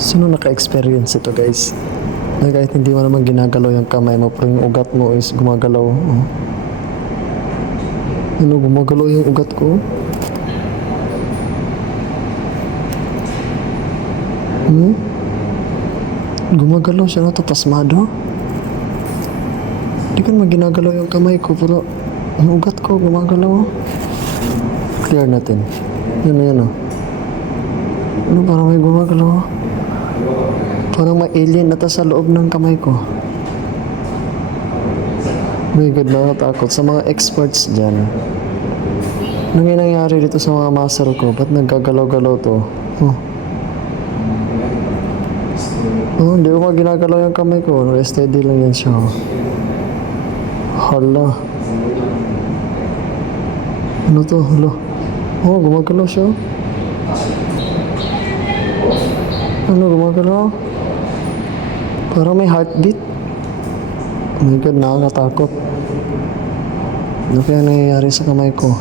Sino naka-experience ito guys? Na kahit hindi mo naman ginagalaw yung kamay mo, pero yung ugat mo is gumagalaw. Oh. Ano, gumagalaw yung ugat ko? Hmm? Gumagalaw siya na to, pasmado? Hindi ko naman ginagalaw yung kamay ko, pero yung ugat ko gumagalaw. Clear natin. Yan na yan oh. Ano, parang may gumagalaw. Parang may alien na ta sa loob ng kamay ko. My God, nakakatakot. Sa mga experts dyan, ano nga nangyari dito sa mga muscle ko? Ba't naggagalaw-galaw to? Oh. Oh, hindi ko ginagalaw yung kamay ko. Steady lang yan siya. Hala. Ano to? Hala. Oh, gumagalaw siya. Ano, gumagalaw? Parang may heartbeat. Oh my God, nakakatakot. Ano kaya nangyayari sa kamay ko?